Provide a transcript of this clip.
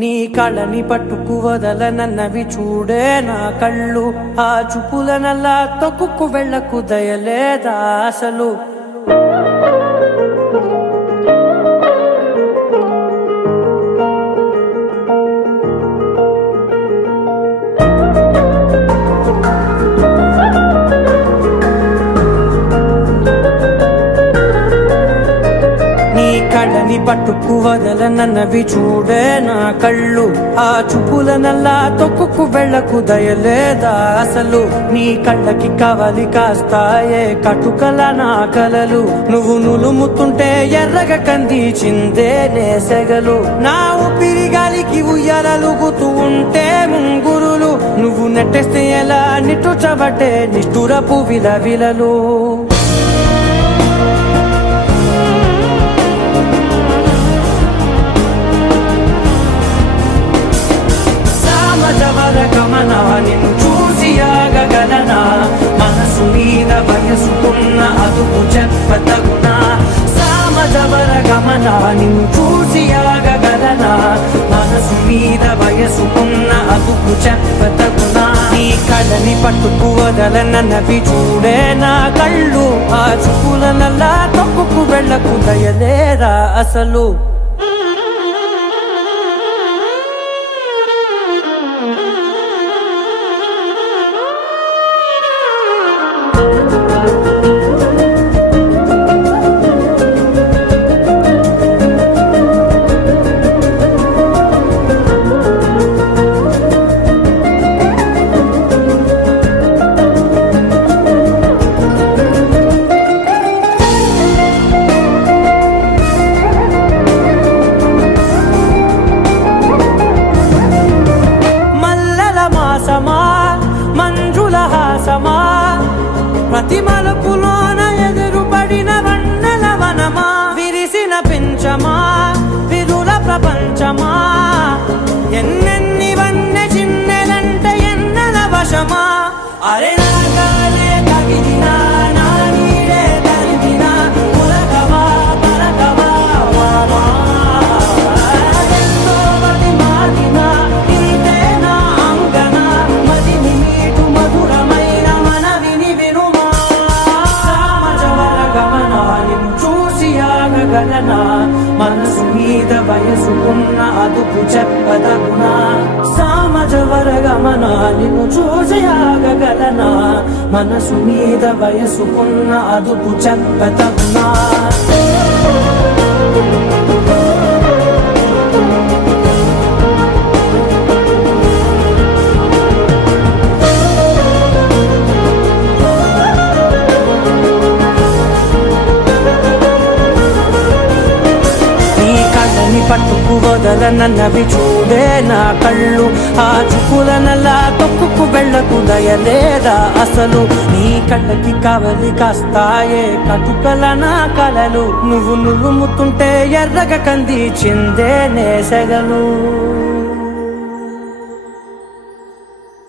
నీ కళ్ళని పట్టుకు వదలనన్నవి చూడే నా కళ్ళు, ఆ చూపులనల్లా తొక్కుకు వెళ్ళకు దయలేదా అసలు. కళ్ళని పట్టుకు వదలనన్నవి చూడే నా కళ్ళు, ఆ చూపులనల్లా తొక్కుకు వెళ్ళకు దయలేదా అసలు. నీ కళ్ళకి కవలి కాస్తాయే కటుకల నా కలలు, నువ్వు నులుముతుంటే ఎర్రగా కందిచిందే నేసెగలు. నా ఊపిరి గాలికి ఉయ్యాలలుగుతూ ఉంటే ముంగురులు, నువ్వు నెట్టేస్తే ఎలా నిట్టుచబట్టే నిష్ఠురపు విలవిలలు. గమనా నిన్ను చూసి ఆగగలనా, మనసు మీద వయసుకున్న అదుపు చెప్పతగునా. సామజవర గమనా నిన్ను చూసి ఆగగలనా, మనసు మీద వయసుకున్న అదుపు చెప్పతగునా. నీ కళ్ళని పట్టుకు వదలనన్నవి చూడే నా కళ్ళు, ఆ చూపులనల్లా తొక్కుకు వెళ్ళకు దయలేరా అసలు. మంజుల హాసమా ప్రతి మలుపులోన ఎదురుపడిన వన్నెల వనమా, విరిసిన పించమా విరుల ప్రపంచమా, ఎన్నెన్ని వన్నె చిన్నెలంటే ఎన్నెల వశమా. అరే నాగాలే తగిలినా నా నీడే తరిమినా, ఉలకవా పలకవా వామా, ఎంతో మతి మారినా ఇంతే నా అంగన, మదిని మీటు మధురమైన మనవిని వినుమా. సామజవర గమనా నిన్ను చూసి ఆగగలనా, మనసు మీద వయసుకున్న అదుపు చెప్పదగునా. సామజవర గమనా నిన్ను చూసి ఆగగలనా, మనసు మీద వయసుకున్న అదుపు చెప్పదగునా. పట్టుకు వదలనన్నవి చూడే నా కళ్ళు, ఆ చూపులనల్లా తొక్కుకు వెళ్ళకు దయలేదా అసలు. నీ కళ్ళకి కవలి కాస్తాయే కటుకల నా కలలు, నువ్వు నులుముతుంటే ఎర్రగా కందిచిందే నేసెగలు.